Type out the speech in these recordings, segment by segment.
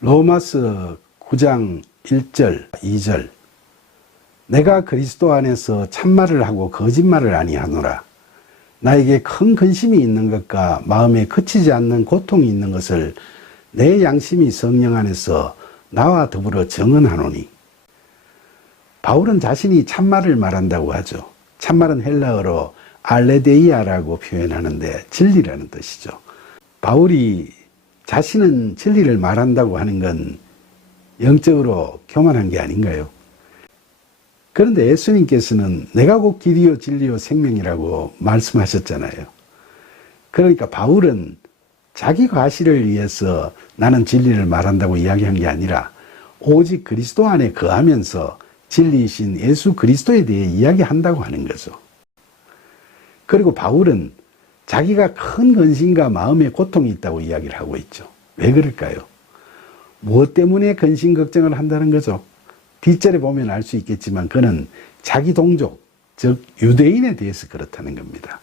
로마서 9장 1절 2절 내가 그리스도 안에서 참말을 하고 거짓말을 아니하노라. 나에게 큰 근심이 있는 것과 마음에 그치지 않는 고통이 있는 것을 내 양심이 성령 안에서 나와 더불어 증언하노니. 바울은 자신이 참말을 말한다고 하죠. 참말은 헬라어로 알레데이아라고 표현하는데 진리라는 뜻이죠. 바울이 자신은 진리를 말한다고 하는 건 영적으로 교만한 게 아닌가요? 그런데 예수님께서는 내가 곧 길이요 진리요 생명이라고 말씀하셨잖아요. 그러니까 바울은 자기 과실을 위해서 나는 진리를 말한다고 이야기한 게 아니라 오직 그리스도 안에 거하면서 진리이신 예수 그리스도에 대해 이야기한다고 하는 거죠. 그리고 바울은 자기가 큰 근심과 마음의 고통이 있다고 이야기를 하고 있죠. 왜 그럴까요? 무엇 때문에 근심 걱정을 한다는 거죠? 뒷절에 보면 알 수 있겠지만 그는 자기 동족, 즉 유대인에 대해서 그렇다는 겁니다.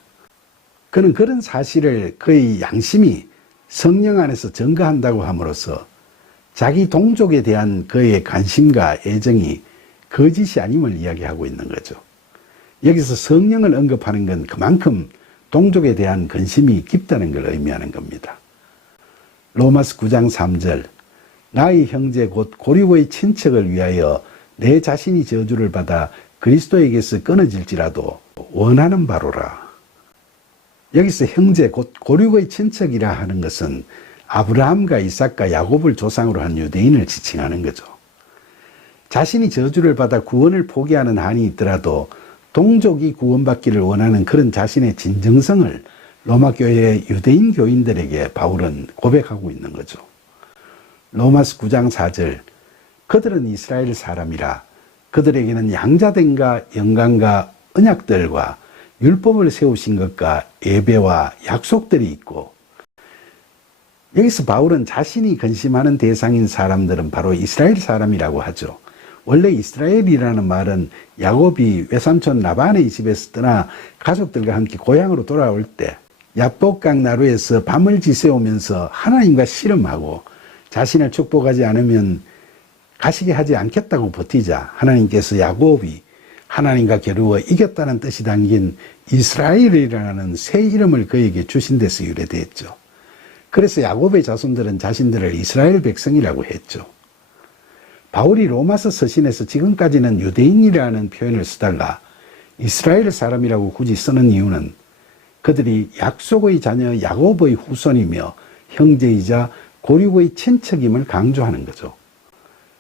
그는 그런 사실을 그의 양심이 성령 안에서 증거한다고 함으로써 자기 동족에 대한 그의 관심과 애정이 거짓이 아님을 이야기하고 있는 거죠. 여기서 성령을 언급하는 건 그만큼 동족에 대한 근심이 깊다는 걸 의미하는 겁니다. 로마서 9장 3절 나의 형제 곧 고립의 친척을 위하여 내 자신이 저주를 받아 그리스도에게서 끊어질지라도 원하는 바로라. 여기서 형제 곧 고립의 친척이라 하는 것은 아브라함과 이삭과 야곱을 조상으로 한 유대인을 지칭하는 거죠. 자신이 저주를 받아 구원을 포기하는 한이 있더라도 동족이 구원받기를 원하는 그런 자신의 진정성을 로마 교회의 유대인 교인들에게 바울은 고백하고 있는 거죠. 로마서 9장 4절 그들은 이스라엘 사람이라 그들에게는 양자됨과 영광과 언약들과 율법을 세우신 것과 예배와 약속들이 있고. 여기서 바울은 자신이 근심하는 대상인 사람들은 바로 이스라엘 사람이라고 하죠. 원래 이스라엘이라는 말은 야곱이 외삼촌 라반의 집에서 떠나 가족들과 함께 고향으로 돌아올 때 야복강 나루에서 밤을 지새우면서 하나님과 씨름하고 자신을 축복하지 않으면 가시게 하지 않겠다고 버티자 하나님께서 야곱이 하나님과 겨루어 이겼다는 뜻이 담긴 이스라엘이라는 새 이름을 그에게 주신 데서 유래되었죠. 그래서 야곱의 자손들은 자신들을 이스라엘 백성이라고 했죠. 바울이 로마서 서신에서 지금까지는 유대인이라는 표현을 쓰다가 이스라엘 사람이라고 굳이 쓰는 이유는 그들이 약속의 자녀 야곱의 후손이며 형제이자 고륙의 친척임을 강조하는 거죠.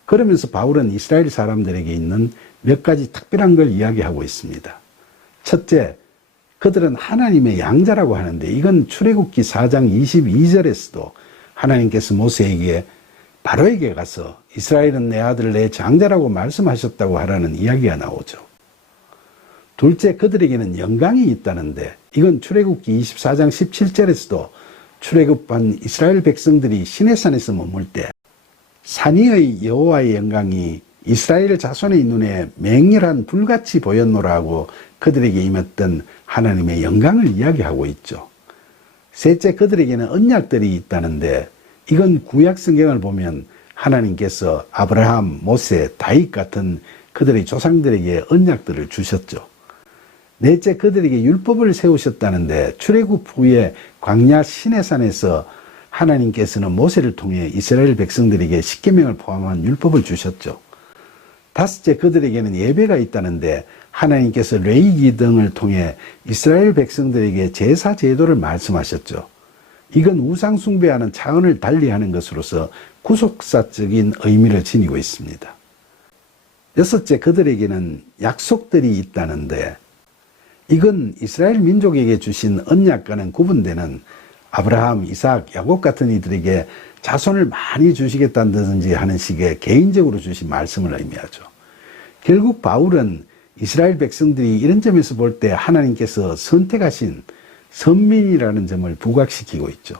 그러면서 바울은 이스라엘 사람들에게 있는 몇 가지 특별한 걸 이야기하고 있습니다. 첫째, 그들은 하나님의 양자라고 하는데 이건 출애굽기 4장 22절에서도 하나님께서 모세에게 바로에게 가서 이스라엘은 내 아들 내 장자라고 말씀하셨다고 하라는 이야기가 나오죠. 둘째, 그들에게는 영광이 있다는데 이건 출애굽기 24장 17절에서도 출애굽한 이스라엘 백성들이 시내산에서 머물 때 산위의 여호와의 영광이 이스라엘 자손의 눈에 맹렬한 불같이 보였노라고 그들에게 임했던 하나님의 영광을 이야기하고 있죠. 셋째, 그들에게는 언약들이 있다는데 이건 구약 성경을 보면 하나님께서 아브라함, 모세, 다윗 같은 그들의 조상들에게 언약들을 주셨죠. 넷째, 그들에게 율법을 세우셨다는데 출애굽 후에 광야 시내산에서 하나님께서는 모세를 통해 이스라엘 백성들에게 십계명을 포함한 율법을 주셨죠. 다섯째, 그들에게는 예배가 있다는데 하나님께서 레위기 등을 통해 이스라엘 백성들에게 제사 제도를 말씀하셨죠. 이건 우상 숭배하는 차원을 달리하는 것으로서 구속사적인 의미를 지니고 있습니다. 여섯째, 그들에게는 약속들이 있다는데 이건 이스라엘 민족에게 주신 언약과는 구분되는 아브라함, 이삭, 야곱 같은 이들에게 자손을 많이 주시겠다든지 하는 식의 개인적으로 주신 말씀을 의미하죠. 결국 바울은 이스라엘 백성들이 이런 점에서 볼 때 하나님께서 선택하신 선민이라는 점을 부각시키고 있죠.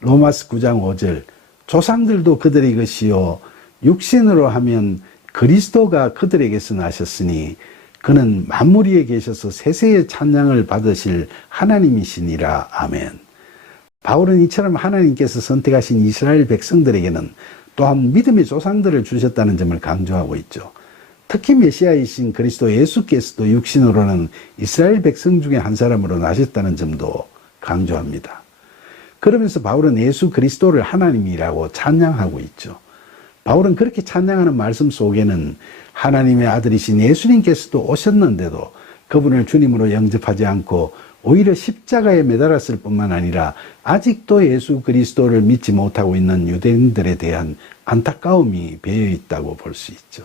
로마서 9장 5절 조상들도 그들의 것이요 육신으로 하면 그리스도가 그들에게서 나셨으니 그는 만물 위에 계셔서 세세의 찬양을 받으실 하나님이시니라. 아멘. 바울은 이처럼 하나님께서 선택하신 이스라엘 백성들에게는 또한 믿음의 조상들을 주셨다는 점을 강조하고 있죠. 특히 메시아이신 그리스도 예수께서도 육신으로는 이스라엘 백성 중에 한 사람으로 나셨다는 점도 강조합니다. 그러면서 바울은 예수 그리스도를 하나님이라고 찬양하고 있죠. 바울은 그렇게 찬양하는 말씀 속에는 하나님의 아들이신 예수님께서도 오셨는데도 그분을 주님으로 영접하지 않고 오히려 십자가에 매달았을 뿐만 아니라 아직도 예수 그리스도를 믿지 못하고 있는 유대인들에 대한 안타까움이 배어 있다고 볼 수 있죠.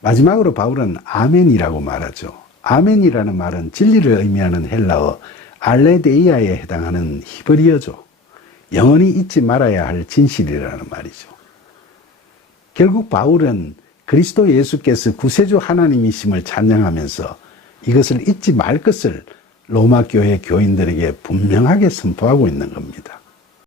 마지막으로 바울은 아멘이라고 말하죠. 아멘이라는 말은 진리를 의미하는 헬라어 알레데이아에 해당하는 히브리어죠. 영원히 잊지 말아야 할 진실이라는 말이죠. 결국 바울은 그리스도 예수께서 구세주 하나님이심을 찬양하면서 이것을 잊지 말 것을 로마 교회 교인들에게 분명하게 선포하고 있는 겁니다.